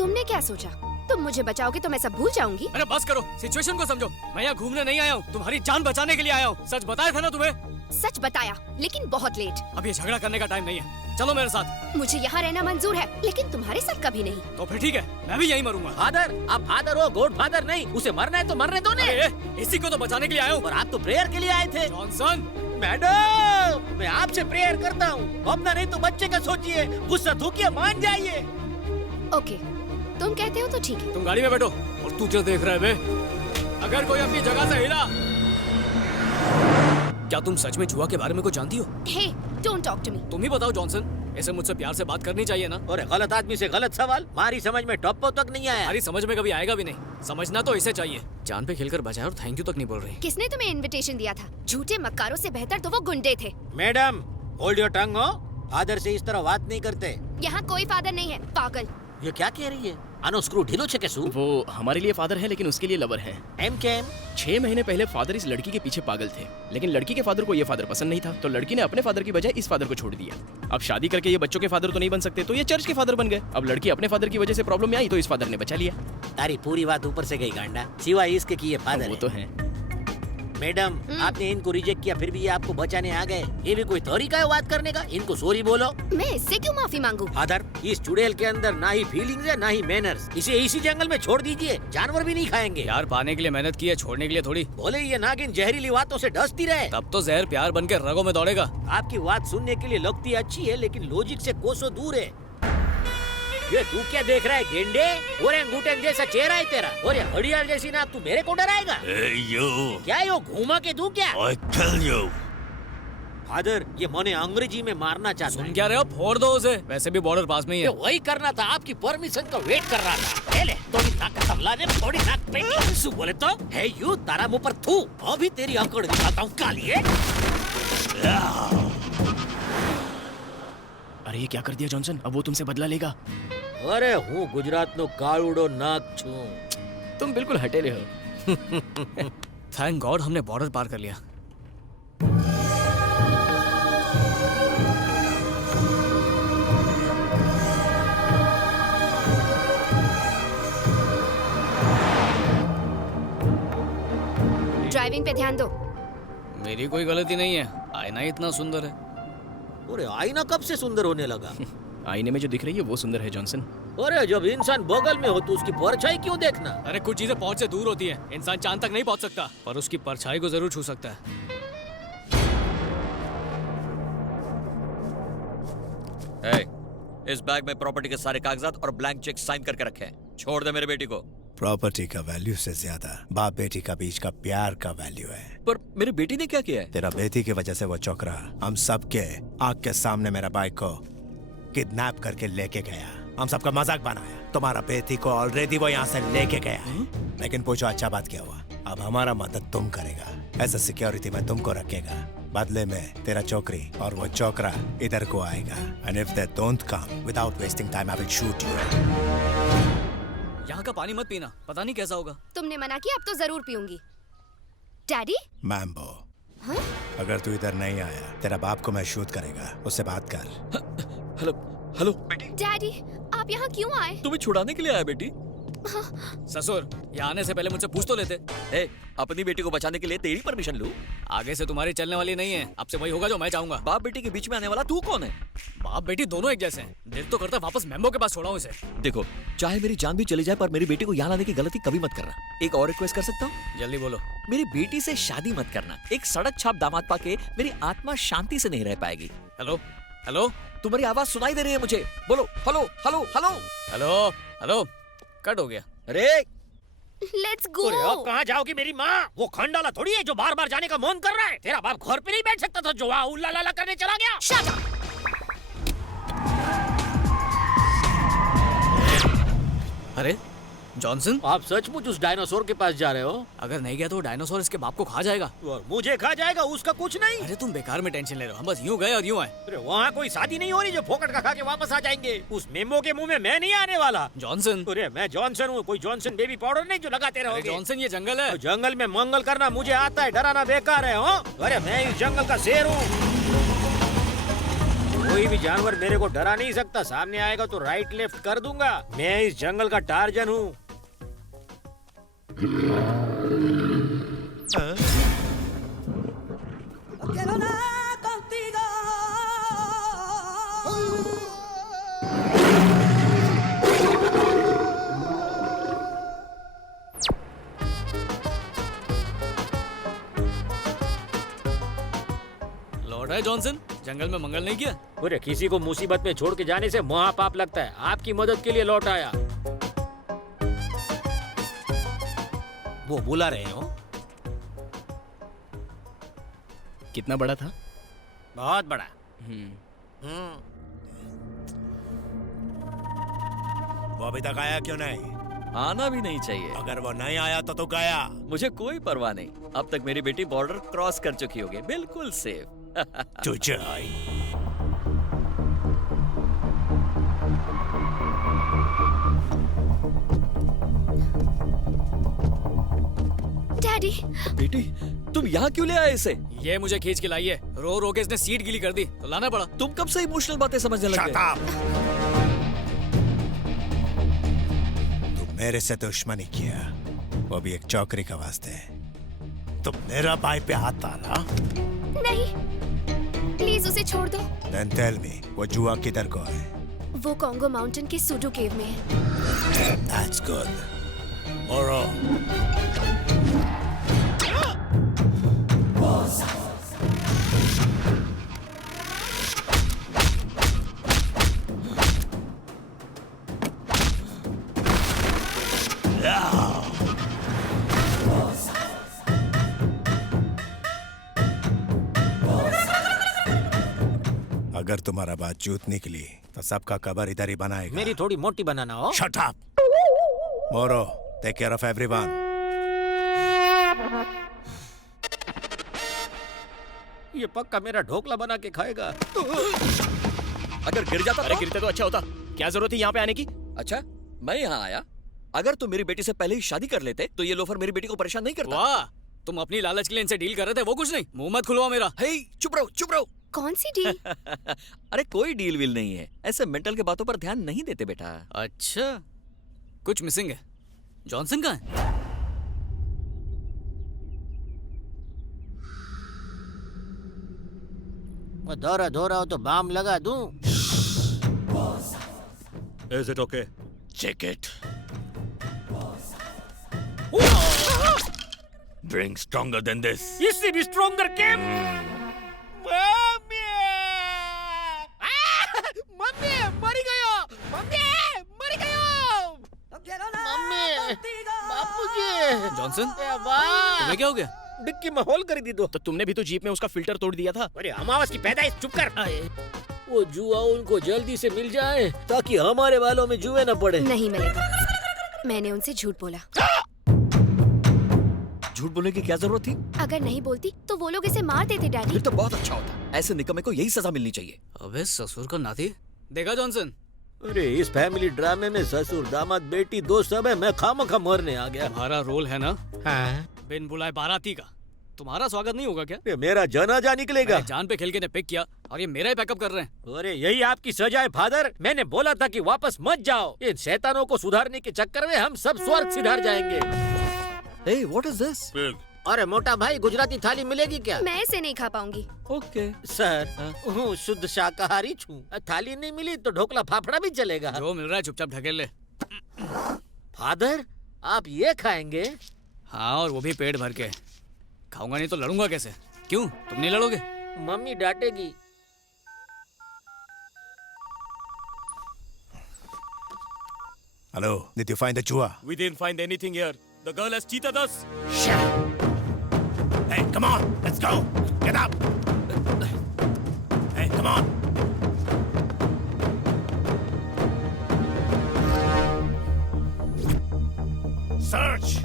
तुमने क्या सोचा? तुम मुझे बचाओगे तो मैं सब भूल जाऊंगी? अरे बस करो, सिचुएशन को समझो। मैं यहाँ घूमने नहीं आया हूँ, तुम्हारी जान बचाने के लिए आया हूँ। सच बताया था ना तुम्हें? सच बताया, लेकिन बहुत लेट। अब ये झगड़ा करने का टाइम नहीं है, चलो मेरे साथ। मुझे यहाँ रहना मंजूर है, लेकिन तुम्हारे साथ कभी नहीं। तो फिर ठीक है, मैं भी यहीं मरूंगा। फादर, आप फादर हो, गॉड फादर नहीं। उसे मरना है तो मरने दो ने। इसी को तो बचाने के लिए आया हूँ। और आप तो प्रेयर के लिए आए थे। जॉनसन, मैडम, मैं आपसे प्रेयर करता हूँ, अपना नहीं तो बच्चे का सोचिए। गुस्सा थूकिए, मान जाइए। ओके, तुम कहते हो तो ठीक है। तुम गाड़ी में बैठो। और तू क्या देख रहा है बे? अगर कोई अपनी जगह से हिला। क्या तुम सच में जुआ के बारे में कुछ जानती हो? हे, डोंट टॉक टू मी। तुम ही बताओ जॉनसन, ऐसे मुझसे प्यार से बात करनी चाहिए ना? और गलत आदमी से गलत सवाल, हमारी समझ में टप्पो तक नहीं आया। हमारी समझ में कभी आएगा भी नहीं। समझना तो इसे चाहिए। जान पे खेलकर बचाया और थैंक यू तक नहीं बोल रही। किसने तुम्हें इनविटेशन दिया था? झूठे मक्कारों से बेहतर तो वो गुंडे थे। मैडम, होल्ड योर टंग हो। फादर से इस तरह बात नहीं करते। यहाँ कोई फादर नहीं है, पागल। ये क्या कह रही है? आनो स्क्रू ढीलो छे कैसू? वो हमारे लिए फादर है, लेकिन उसके लिए लवर है। एम के एम? 6 महीने पहले फादर इस लड़की के पीछे पागल थे, लेकिन लड़की के फादर को ये फादर पसंद नहीं था, तो लड़की ने अपने फादर की बजाय इस फादर को छोड़ दिया। अब शादी करके ये बच्चों के फादर तो नहीं बन सकते, तो ये चर्च के फादर बन गए। अब लड़की अपने फादर की वजह से प्रॉब्लम में आई, तो इस फादर ने बचा लिया। तारी पूरी बात ऊपर से गई गांडा, सिवाय इसके कि ये फादर वो है। तो है। मैडम, आपने इनको रिजेक्ट किया, फिर भी ये आपको बचाने आ गए। ये भी कोई तरीका है बात करने का? इनको सॉरी बोलो। मैं इससे क्यों माफी मांगू? फादर, इस चुड़ैल के अंदर ना ही फीलिंग्स है ना ही मैनर्स। इसे इसी जंगल में छोड़ दीजिए, जानवर भी नहीं खाएंगे। यार पाने के लिए मेहनत की है, छोड़ने के लिए थोड़ी। बोले ये नागिन जहरीली बातों से डसती रहे। तब तो जहर प्यार बन के रगों में दौड़ेगा। आपकी बात सुनने के लिए लगती अच्छी है, लेकिन लॉजिक से कोसों दूर है। ये तू क्या देख रहा है गेंडे? ओरेंगुटेन जैसा चेहरा है तेरा, और ये घड़ियाल जैसी नाक, तू मेरे को डराएगा? क्या यो घूमा के तू क्या? फादर, ये मने अंग्रेजी में मारना चाहता सुन है। क्या रहे हो? फोड़ दो उसे, वैसे भी बॉर्डर पास में ही ये है। वही करना था, आपकी परमिशन का वेट कर रहा था। ले थोड़ी नाक का तबला ने, थोड़ी नाक पे सु बोले तो है यू तारा मुंह पर थू। अभी तेरी अकड़ दिखाता हूँ कालिए। अरे ये क्या कर दिया जॉनसन? अब वो तुमसे बदला लेगा। अरे हूँ गुजरात नो काळुडो नाक छू। तुम बिल्कुल हटेले हो। थैंक गॉड हमने बॉर्डर पार कर लिया। ड्राइविंग पे ध्यान दो। मेरी कोई गलती नहीं है, आईना इतना सुंदर है। अरे आईना कब से सुंदर होने लगा? आईने में जो दिख रही है वो सुंदर है जॉनसन। अरे जब इंसान बगल में हो तो उसकी परछाई क्यों देखना? अरे कुछ चीजें पहुंच से दूर होती है। इंसान चांद तक नहीं पहुंच सकता, पर उसकी परछाई को जरूर छू सकता है। इस बैग में प्रॉपर्टी के सारे कागजात और ब्लैंक चेक साइन करके रखे हैं। छोड़ दे मेरे बेटी को। प्रॉपर्टी का वैल्यू से ज्यादा बाप बेटी का बीच का प्यार का वैल्यू है। पर मेरी बेटी ने क्या किया है? तेरा बेटी की वजह से वो चौक रहा। हम सबके आंख के सामने मेरा बाइक को किडनैप करके लेके गया। हम सबका मजाक बनाया। तुम्हारा बेटी को ऑलरेडी वो यहाँ से लेके गया है। लेकिन पूछो अच्छा बात क्या हुआ? अब हमारा मदद तुम करेगा। एज अ सिक्योरिटी में तुमको रखेगा। बदले में तेरा चौकरी और वो चौकरा इधर को आएगा। And if they don't come without wasting time I will shoot you. यहाँ का पानी मत पीना, पता नहीं कैसा होगा। तुमने मना किया, अब तो जरूर पीऊंगी। डैडी? मैम्बो, हाँ? अगर तू इधर नहीं आया तेरा बाप को मैं शूट करेगा। उससे बात कर। हेलो हेलो बेटी, डैडी, आप यहाँ क्यों आए? तुम्हें छुड़ाने के लिए आया बेटी। ससुर, यहाँ आने से पहले मुझसे पूछ तो लेते। अपनी बेटी को बचाने के लिए तेरी परमिशन लूं? आगे से तुम्हारी चलने वाली नहीं है। अब से वही होगा जो मैं चाहूंगा। बाप बेटी के बीच में आने वाला तू कौन है? बाप बेटी दोनों एक जैसे हैं। दिल तो करता वापस मैम्बो के पास छोड़ाऊं इसे। देखो, चाहे मेरी जान भी चली जाए, पर मेरी बेटी को यहाँ लाने की गलती कभी मत करना। एक और रिक्वेस्ट कर सकता हूँ? जल्दी बोलो। मेरी बेटी से शादी मत करना। एक सड़क छाप दामाद पाके मेरी आत्मा शांति से नहीं रह पाएगी। हेलो हेलो, तुम्हारी आवाज सुनाई दे रही है मुझे। बोलो hello hello hello hello hello. Cut हो गया। अरे लेट्स गो। अरे अब कहाँ जाओगी मेरी माँ? वो खंडाला थोड़ी है जो बार बार जाने का मन कर रहा है। तेरा बाप घर पे नहीं बैठ सकता था जो वहाँ उल्ला लाला करने चला गया। Shut up! अरे जॉनसन, आप सचमुच उस डायनासोर के पास जा रहे हो? अगर नहीं गया तो वो डायनासोर इसके बाप को खा जाएगा। और मुझे खा जाएगा, उसका कुछ नहीं। अरे तुम बेकार में टेंशन ले रहे हो। हम बस यूं गए और यूं आए। अरे वहाँ कोई शादी नहीं हो रही जो फोकट का खा के वापस आ जाएंगे। उस मेमो के मुंह में मैं नहीं आने वाला। जॉनसन, अरे मैं जॉनसन हूँ, कोई जॉनसन बेबी पाउडर नहीं जो लगाते अरे रहोगे। जॉनसन, ये जंगल है। तो जंगल में मंगल करना मुझे आता है, डराना बेकार है। हो? अरे मैं इस जंगल का शेर हूँ। कोई भी जानवर मेरे को डरा नहीं सकता। सामने आएगा तो राइट लेफ्ट कर दूंगा। मैं इस जंगल का टार्जन हूँ। लौट है जॉनसन, जंगल में मंगल नहीं किया। अरे किसी को मुसीबत में छोड़ के जाने से महापाप लगता है। आपकी मदद के लिए लौट आया। वो बुला रहे हो? कितना बड़ा था? बहुत बड़ा। वो अभी तक आया क्यों नहीं? आना भी नहीं चाहिए। अगर वो नहीं आया तो तू गया। मुझे कोई परवाह नहीं। अब तक मेरी बेटी बॉर्डर क्रॉस कर चुकी होगी, बिल्कुल सेफ। तुझे आई। डैडी, बेटी, तुम यहाँ क्यों ले आए इसे? ये मुझे खींच के लाई है। रो रो के इसने सीट गीली कर दी तो लाना पड़ा। तुम कब से इमोशनल बातें समझने लग Shut गए? up! तू मेरे से दुश्मनी किया, वो भी एक चौकरी का वास्ते। तुम मेरा भाई पे हाथ डाला। नहीं, प्लीज उसे छोड़ दो। Then tell me, वो जुआ किधर को है? वो कॉन्गो माउंटेन के सुडू केव में है। That's good. Moro. अगर तुम्हारा बात जूत निकली तो सबका कबर इधर ही बनाएगा। मेरी थोड़ी मोटी बनाना हो। Shut up! Moro, take care of everyone. ये पक्का मेरा ढोकला बना के खाएगा। अगर गिर जाता अरे तो? गिरते तो अच्छा होता। क्या जरूरत थी यहाँ पे आने की? अच्छा, मैं यहाँ आया। अगर तुम मेरी बेटी से पहले ही शादी कर लेते तो ये लोफर मेरी बेटी को परेशान नहीं करता। वाह, तुम अपनी लालच के लिए इनसे डील कर रहे थे, वो कुछ नहीं। मुंह मत खुलवाओ मेरा। हे, चुप रहो, चुप रहो। कौन सी डील? अरे कोई डील विल नहीं है। ऐसे मेंटल के बातों पर ध्यान नहीं देते बेटा। अच्छा, कुछ मिसिंग है। जॉनसन कहाँ है? वो दौरा धोरा हो तो बाम लगा दूं। Is it okay? Check it. Bring stronger than this. इससे भी स्ट्रॉन्गर कैम। मम्मी मरी गयो। मम्मी मरी गयो। मम्मी, बापूजी। जॉनसन, ए वाह, तुम्हें क्या हो गया? डिक्की में होल कर दी दो। तो तुमने भी तो जीप में उसका फिल्टर तोड़ दिया था। अरे अमावस की पैदाइश, चुप कर। वो जुआ उनको जल्दी से मिल जाए ताकि हमारे बालों में जुए न पड़े। नहीं मिलेगा। मैंने उनसे झूठ बोला। झूठ बोलने की क्या जरूरत थी? अगर नहीं बोलती तो वो लोग इसे मार देते डैडी। फिर तो बहुत अच्छा होता। ऐसे निकम्मे को यही सजा मिलनी चाहिए। अबे ससुर का नाती। देखा जॉनसन, अरे इस फैमिली ड्रामे में ससुर दामाद बेटी दो सब है। मैं खामखा मरने आ गया। तुम्हारा रोल है ना हाँ? बिन बुलाए बाराती का। तुम्हारा स्वागत नहीं होगा क्या? ये मेरा जनाजा निकलेगा। मेरे जान पे खेल के ने पिक किया और ये मेरा ही पैकअप कर रहे हैं। अरे यही आपकी सजा है फादर। मैंने बोला था कि वापस मत जाओ। इन शैतानों को सुधारने के चक्कर में हम सब स्वर्ग सिधार जाएंगे। Hey, what is this? अरे मोटा भाई, गुजराती थाली मिलेगी क्या? मैं इसे नहीं खा पाऊंगी। Okay. सर, हूँ शुद्ध शाकाहारी छू। थाली नहीं मिली तो ढोकला फाफड़ा भी चलेगा। जो मिल रहा है चुपचाप ढकेल ले। फादर, आप ये खाएंगे? हाँ, और वो भी पेट भर के। खाऊंगा नहीं तो लड़ूंगा कैसे? क्यों, तुम नहीं लड़ोगे? Mummy डांटेगी। Hello, did you find the chua? We didn't find anything here. The girl has cheated us. Hey, come on, let's go. Get up. Hey, come on. Search.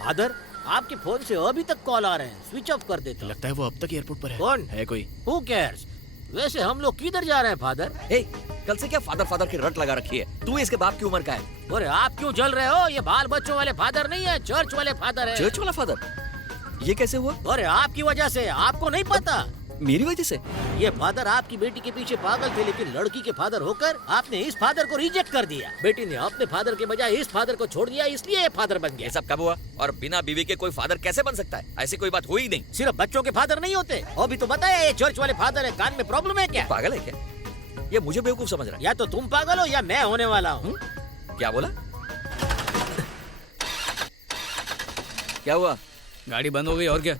Father, आपके फोन से अभी तक कॉल आ रहे हैं, switch off कर देता हूँ। लगता है वो अब तक एयरपोर्ट पर है। कौन? है कोई? Who cares? वैसे हम लोग किधर जा रहे हैं फादर? ए, कल से क्या फादर फादर की रट लगा रखी है? तू इसके बाप की उम्र का है। अरे आप क्यों जल रहे हो? ये बाल बच्चों वाले फादर नहीं है, चर्च वाले फादर है। चर्च वाला फादर? ये कैसे हुआ? अरे आपकी वजह से, आपको नहीं पता? मेरी वजह से? ये फादर आपकी बेटी के पीछे पागल थे, लेकिन लड़की के फादर होकर आपने इस फादर को रिजेक्ट कर दिया। बेटी ने अपने फादर के बजाय इस फादर को छोड़ दिया, इसलिए ये फादर बन गया। ये सब कब हुआ? और बिना बीवी के कोई फादर कैसे बन सकता है? ऐसी कोई बात हुई नहीं। सिर्फ बच्चों के फादर नहीं होते। अभी तो बताया ये चर्च वाले फादर है, कान में प्रॉब्लम है क्या? पागल है क्या? ये मुझे बेवकूफ समझ रहा है। या तो तुम पागल हो या मैं होने वाला हूँ। क्या बोला? क्या हुआ? गाड़ी बंद हो गई और क्या?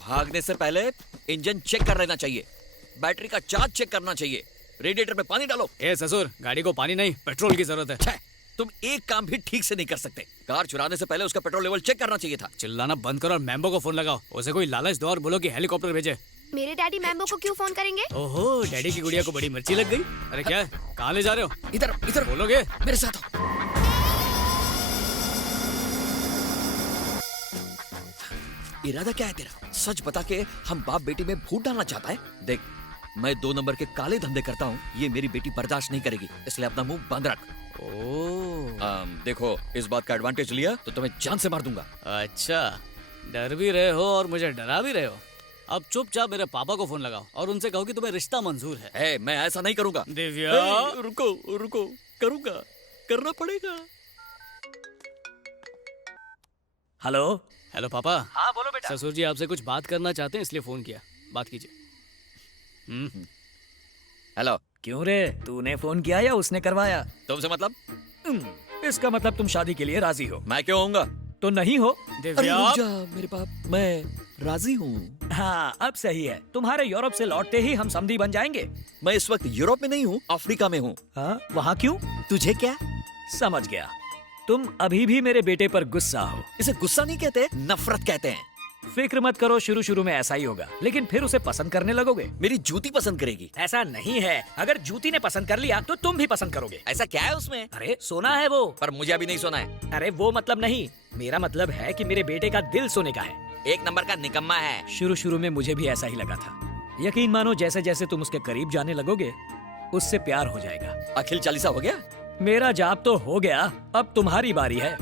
भागने से पहले इंजन चेक कर लेना चाहिए, बैटरी का चार्ज चेक करना चाहिए, रेडिएटर में पानी डालो। ए ससुर, गाड़ी को पानी नहीं पेट्रोल की जरूरत है। छे, तुम एक काम भी ठीक से नहीं कर सकते। कार चुराने से पहले उसका पेट्रोल लेवल चेक करना चाहिए था। चिल्लाना बंद करो और मैम्बो को फोन लगाओ। उसे कोई लालच दो और बोलो कि हेलीकॉप्टर भेजे। मेरे डैडी मैम्बो को क्यों फोन करेंगे? ओहो, डैडी की गुड़िया को बड़ी मिर्ची लग गई। अरे क्या है? कहाँ ले जा रहे हो? इधर इधर बोलोगे? मेरे साथ आओ। इरादा क्या है तेरा? सच बता के हम बाप बेटी में फूट डालना चाहता है? देख, मैं 2 नंबर के काले धंधे करता हूँ, ये मेरी बेटी बर्दाश्त नहीं करेगी, इसलिए अपना मुंह बंद रख। ओह, देखो, इस बात का एडवांटेज लिया तो तुम्हें जान से मार दूंगा। अच्छा, डर भी रहे हो और मुझे डरा भी रहे हो। अब चुपचाप मेरे पापा को फोन लगाओ और उनसे कहो कि तुम्हें रिश्ता मंजूर है। मैं ऐसा नहीं करूंगा। दिव्या, रुको रुको, करूंगा, करना पड़ेगा। हेलो। हेलो पापा। हाँ बोलो बेटा। ससुर जी आपसे कुछ बात करना चाहते हैं, इसलिए फोन किया। बात कीजिए। हेलो। क्यों रे, तूने फोन किया या उसने करवाया? तुमसे मतलब? इसका मतलब तुम शादी के लिए राजी हो? मैं क्यों होऊंगा? तो नहीं हो? अरे दिव्या, रुक जा मेरे बाप, मैं राजी हूँ। हाँ अब सही है, तुम्हारे यूरोप से लौटते ही हम समधी बन जाएंगे। मैं इस वक्त यूरोप में नहीं हूँ, अफ्रीका में हूँ। हाँ, वहाँ क्यों? तुझे क्या? समझ गया, तुम अभी भी मेरे बेटे पर गुस्सा हो। इसे गुस्सा नहीं कहते, नफरत कहते हैं। फिक्र मत करो, शुरू शुरू में ऐसा ही होगा, लेकिन फिर उसे पसंद करने लगोगे। मेरी जूती पसंद करेगी। ऐसा नहीं है, अगर जूती ने पसंद कर लिया तो तुम भी पसंद करोगे। ऐसा क्या है उसमें? अरे सोना है वो। पर मुझे अभी नहीं सोना है। अरे वो मतलब नहीं, मेरा मतलब है कि मेरे बेटे का दिल सोने का है। 1 नंबर का निकम्मा है। शुरू शुरू में मुझे भी ऐसा ही लगा था। यकीन मानो, जैसे जैसे तुम उसके करीब जाने लगोगे उससे प्यार हो जाएगा। अखिल चालीसा हो गया? मेरा जाप तो हो गया, अब तुम्हारी बारी है।